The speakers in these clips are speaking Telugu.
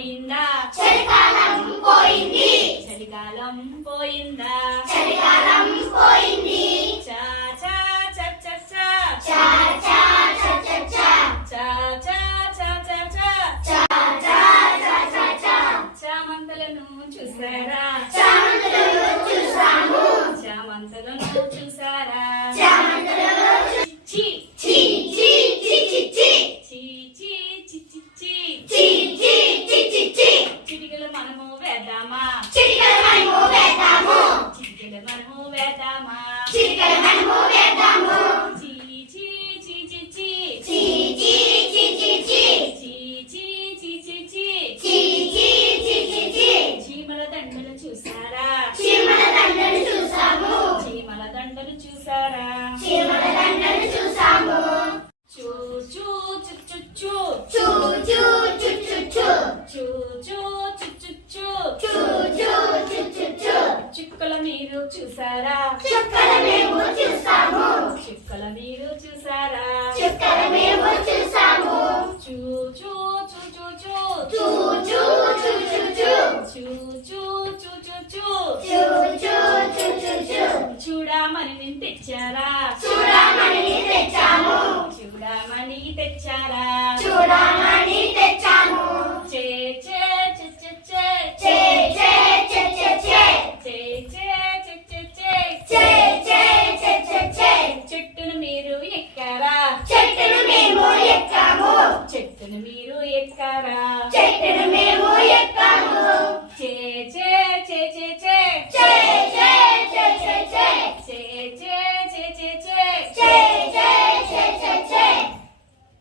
పోయిందా చలికాలం పోయింది చలికాలం పోయిందా చలికాలం పోయింది చా చా చా చా చా చా చా చా చా చా చా చా చూసారా చూసాము చామంతలను చూసారా ചിരിക്കൽ മൺമൂവേദാമോ చూసారా చుక్కల మేము చూసాము చుక్కల మీరు చూసారా చుక్కల మేము చూసాము చూ చూ చూ చూ చూ చూ చూ చు చు చు చూ చూ చూ చూ చూ చూ చూ చు చు చు చూడమని నేను తెచ్చారా చూడమని తెచ్చాము చూడమని తెచ్చారా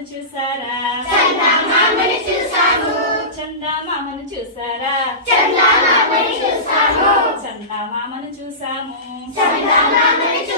చందామామను చూసారా? చందమామని చూసాము. చందామామను చూసారా? చందమామని చూసాము. చందామామను చూసాము. చందమామని చూసాము